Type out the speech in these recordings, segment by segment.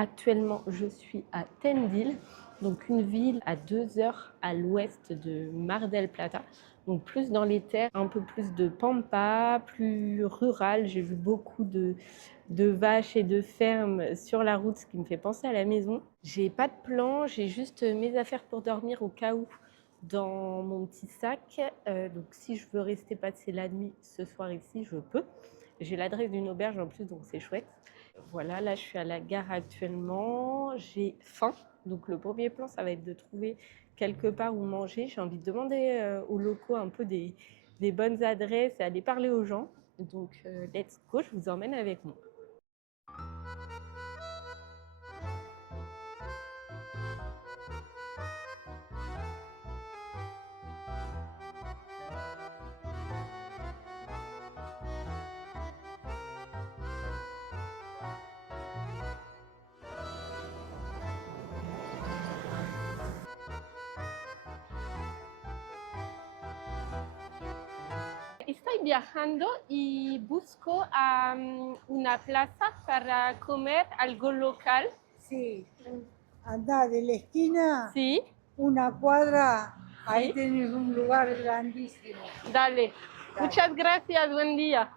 Actuellement, je suis à Tendil, donc une ville à 2 heures à l'ouest de Mar del Plata, donc plus dans les terres, un peu plus de pampa, plus rural. J'ai vu beaucoup de vaches et de fermes sur la route, ce qui me fait penser à la maison. J'ai pas de plan, j'ai juste mes affaires pour dormir au cas où dans mon petit sac. Donc si je veux rester passer la nuit ce soir ici, je peux. J'ai l'adresse d'une auberge en plus, donc c'est chouette. Voilà, là je suis à la gare actuellement, j'ai faim, donc le premier plan ça va être de trouver quelque part où manger. J'ai envie de demander aux locaux un peu des bonnes adresses et aller parler aux gens. Donc let's go, je vous emmène avec moi. Estoy viajando y busco una plaza para comer algo local. Sí, anda de la esquina, Sí, una cuadra, ahí sí. tenés un lugar grandísimo. Dale. Dale. Muchas gracias, buen día.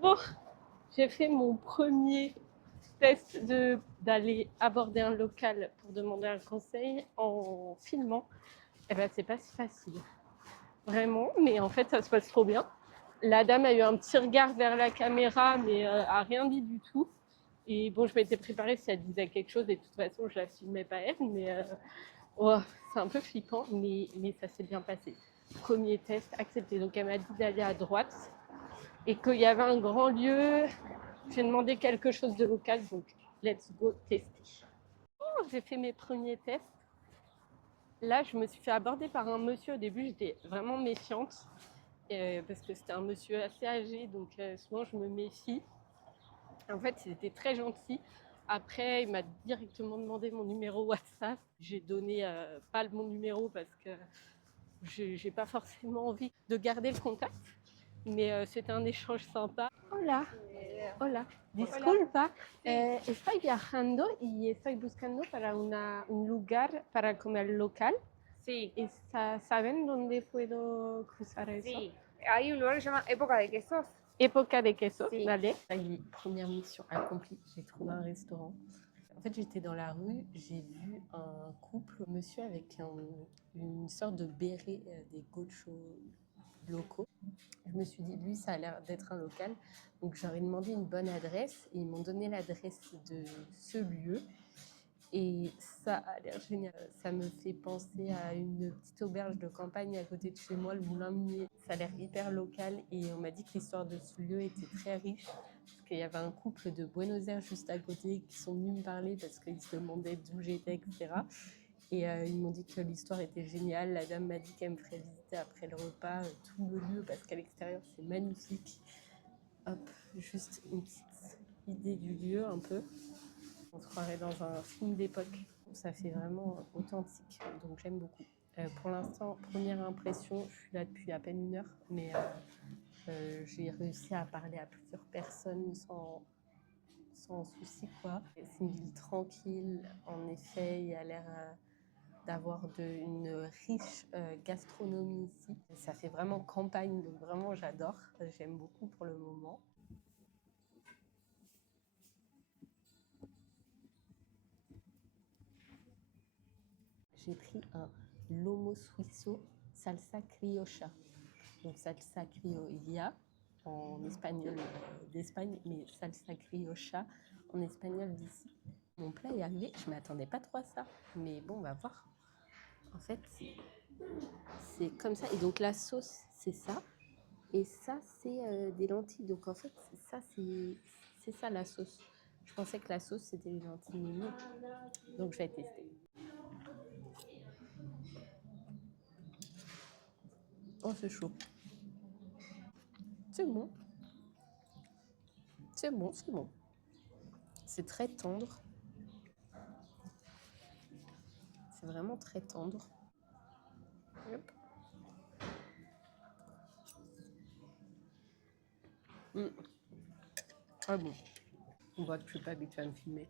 Bon, j'ai fait mon premier test d'aller aborder un local pour demander un conseil en filmant. Eh ben, c'est pas si facile, vraiment, mais en fait, ça se passe trop bien. La dame a eu un petit regard vers la caméra, mais a rien dit du tout. Et bon, je m'étais préparée si elle disait quelque chose, et de toute façon, je la filmais pas elle, mais oh, c'est un peu flippant, mais ça s'est bien passé. Premier test accepté. Donc, elle m'a dit d'aller à droite et qu'il y avait un grand lieu. J'ai demandé quelque chose de local, donc let's go tester. Oh, j'ai fait mes premiers tests. Là, je me suis fait aborder par un monsieur. Au début, j'étais vraiment méfiante parce que c'était un monsieur assez âgé, donc souvent je me méfie. En fait, il était très gentil. Après, il m'a directement demandé mon numéro WhatsApp. J'ai donné pas mon numéro parce que j'ai pas forcément envie de garder le contact, mais c'était un échange sympa. Hola. Hola, disculpa, estoy viajando y estoy buscando para un lugar para comer local. Sí, ¿Saben dónde puedo cruzar eso? sí. Hay un lugar que se llama Época de Quesos. Época de queso, Sí. vale. Ça y est, première mission accomplie, j'ai trouvé un restaurant. En fait, j'étais dans la rue, j'ai vu un couple, monsieur avec une sorte de béret des gauchos locaux. Je me suis dit, lui, ça a l'air d'être un local. Donc, j'aurais demandé une bonne adresse et ils m'ont donné l'adresse de ce lieu. Et ça a l'air génial. Ça me fait penser à une petite auberge de campagne à côté de chez moi, le Moulin Minier. Ça a l'air hyper local et on m'a dit que l'histoire de ce lieu était très riche. Parce qu'il y avait un couple de Buenos Aires juste à côté qui sont venus me parler parce qu'ils se demandaient d'où j'étais, etc. Et ils m'ont dit que l'histoire était géniale. La dame m'a dit qu'elle me ferait visiter après le repas tout le lieu parce qu'à l'extérieur c'est magnifique. Hop, juste une petite idée du lieu un peu. On se croirait dans un film d'époque. Ça fait vraiment authentique, donc j'aime beaucoup. Pour l'instant, première impression, je suis là depuis à peine 1 heure, mais j'ai réussi à parler à plusieurs personnes sans souci, quoi. C'est une ville tranquille, en effet, il y a l'air d'avoir une riche gastronomie ici. Ça fait vraiment campagne, donc vraiment j'adore, j'aime beaucoup pour le moment. J'ai pris un lomo suizo salsa criolla. Donc salsa criolla en espagnol d'Espagne, mais salsa criolla en espagnol d'ici. Mon plat est arrivé, je ne m'attendais pas trop à ça, mais bon, on va voir. En fait, c'est comme ça. Et donc la sauce, c'est ça. Et ça, c'est des lentilles. Donc en fait, c'est ça la sauce. Je pensais que la sauce, c'était les lentilles, mais non. Donc je vais tester. Oh, c'est chaud. C'est bon. C'est bon, c'est bon. C'est très tendre. C'est vraiment très tendre. Hop. Ah bon. On voit que je suis pas habituée à me filmer.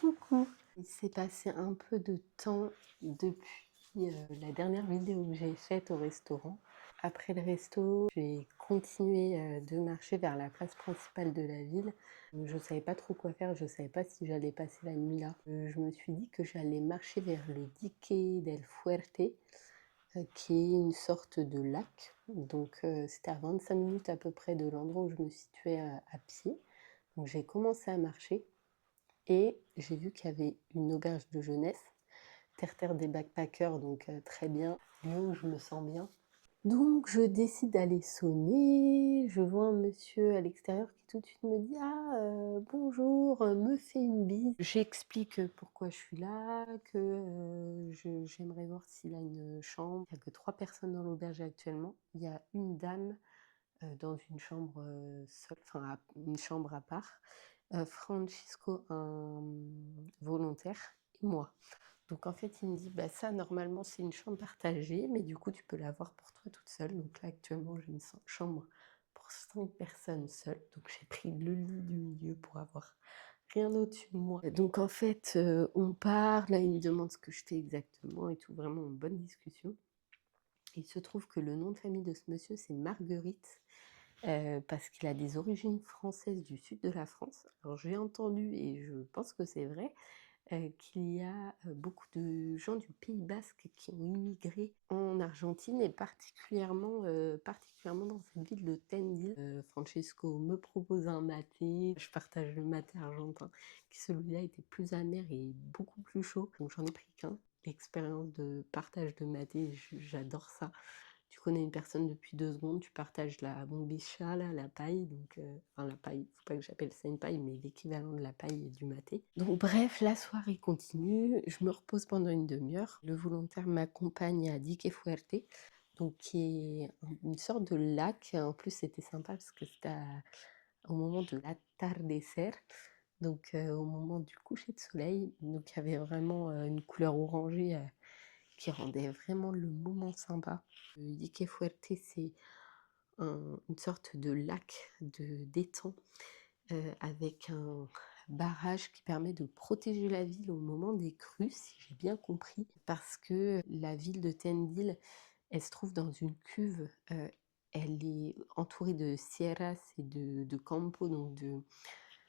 Coucou. Il s'est passé un peu de temps depuis la dernière vidéo que j'ai faite au restaurant. Après le resto, j'ai continué de marcher vers la place principale de la ville. Je ne savais pas trop quoi faire, je ne savais pas si j'allais passer la nuit là. Je me suis dit que j'allais marcher vers le Dique del Fuerte, qui est une sorte de lac. Donc c'était à 25 minutes à peu près de l'endroit où je me situais à pied. Donc j'ai commencé à marcher. Et j'ai vu qu'il y avait une auberge de jeunesse, Terre des backpackers, donc très bien, lieu où je me sens bien. Donc je décide d'aller sonner, je vois un monsieur à l'extérieur qui tout de suite me dit bonjour, me fait une bise. J'explique pourquoi je suis là, que j'aimerais voir s'il a une chambre. Il n'y a que 3 personnes dans l'auberge actuellement. Il y a une dame dans une chambre seule, enfin une chambre à part. Francisco, un volontaire, et moi. Donc en fait, il me dit, bah ça, normalement, c'est une chambre partagée, mais du coup, tu peux l'avoir pour toi toute seule. Donc là, actuellement, j'ai une chambre pour 5 personnes seules. Donc j'ai pris le lit du milieu pour avoir rien au-dessus de moi. Donc en fait, on parle, là, il me demande ce que je fais exactement et tout, vraiment une bonne discussion. Il se trouve que le nom de famille de ce monsieur, c'est Marguerite. Parce qu'il a des origines françaises du sud de la France. Alors j'ai entendu, et je pense que c'est vrai, qu'il y a beaucoup de gens du Pays Basque qui ont immigré en Argentine et particulièrement dans cette ville de Tendil. Francesco me propose un maté, je partage le maté argentin, qui celui-là était plus amer et beaucoup plus chaud, donc j'en ai pris qu'un. L'expérience de partage de maté, j'adore ça. Tu connais une personne depuis 2 secondes, tu partages la bombicha, là, la paille, donc enfin la paille, faut pas que j'appelle ça une paille, mais l'équivalent de la paille et du maté. Donc bref, la soirée continue, je me repose pendant une demi-heure. Le volontaire m'accompagne à Dique Fuerte, donc qui est une sorte de lac. En plus, c'était sympa parce que c'était au moment de l'atardecer, donc au moment du coucher de soleil. Donc il y avait vraiment une couleur orangée qui rendait vraiment le moment sympa. Dique Fuerte, c'est une sorte de lac, d'étang, avec un barrage qui permet de protéger la ville au moment des crues, si j'ai bien compris, parce que la ville de Tendil, elle se trouve dans une cuve, elle est entourée de sierras et de campo, donc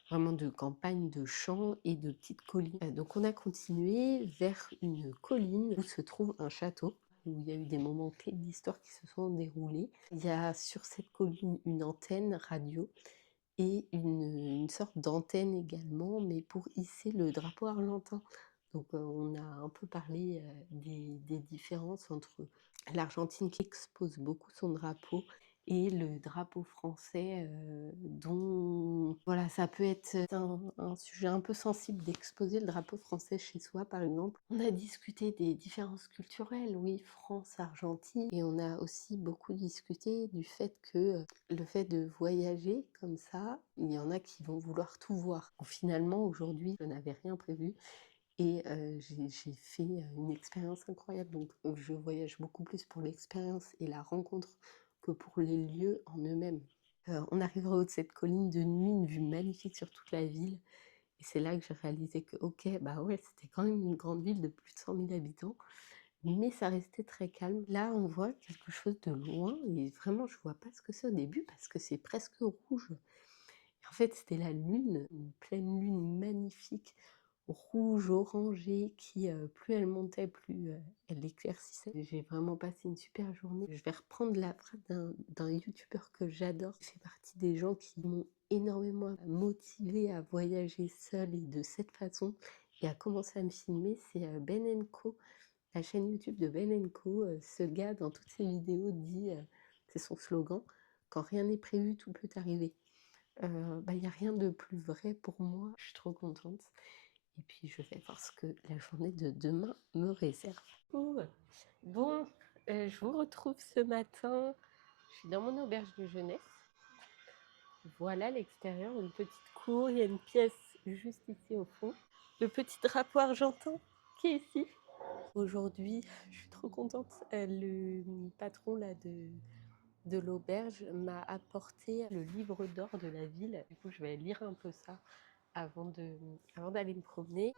vraiment de campagne, de champs et de petites collines. Donc on a continué vers une colline où se trouve un château, où il y a eu des moments clés de l'histoire qui se sont déroulés. Il y a sur cette colline une antenne radio et une sorte d'antenne également, mais pour hisser le drapeau argentin. Donc on a un peu parlé des différences entre l'Argentine qui expose beaucoup son drapeau et le drapeau français, dont voilà, ça peut être un sujet un peu sensible d'exposer le drapeau français chez soi, par exemple. On a discuté des différences culturelles, oui, France-Argentine, et on a aussi beaucoup discuté du fait que le fait de voyager comme ça, il y en a qui vont vouloir tout voir. Bon, finalement, aujourd'hui, je n'avais rien prévu. Et j'ai fait une expérience incroyable. Donc je voyage beaucoup plus pour l'expérience et la rencontre que pour les lieux en eux-mêmes. On arrivera au haut de cette colline de nuit, une vue magnifique sur toute la ville. Et c'est là que j'ai réalisé que, ok, bah ouais, c'était quand même une grande ville de plus de 100 000 habitants, mais ça restait très calme. Là, on voit quelque chose de loin, et vraiment, je vois pas ce que c'est au début parce que c'est presque rouge. Et en fait, c'était la lune, une pleine lune magnifique, rouge, orangée, qui plus elle montait, plus elle éclaircissait. J'ai vraiment passé une super journée. Je vais reprendre la phrase d'un youtubeur que j'adore. Il fait partie des gens qui m'ont énormément motivée à voyager seule et de cette façon, et à commencer à me filmer. C'est Ben Co, la chaîne YouTube de Ben Co. Ce gars, dans toutes ses vidéos, dit, c'est son slogan, quand rien n'est prévu, tout peut arriver. Bah, y a rien de plus vrai pour moi. Je suis trop contente. Et puis je vais voir ce que la journée de demain me réserve. Bon, je vous retrouve ce matin. Je suis dans mon auberge de jeunesse. Voilà l'extérieur, une petite cour. Il y a une pièce juste ici au fond. Le petit drapeau argentin qui est ici. Aujourd'hui, je suis trop contente. Le patron là de l'auberge m'a apporté le livre d'or de la ville. Du coup, je vais lire un peu ça avant d'aller me promener.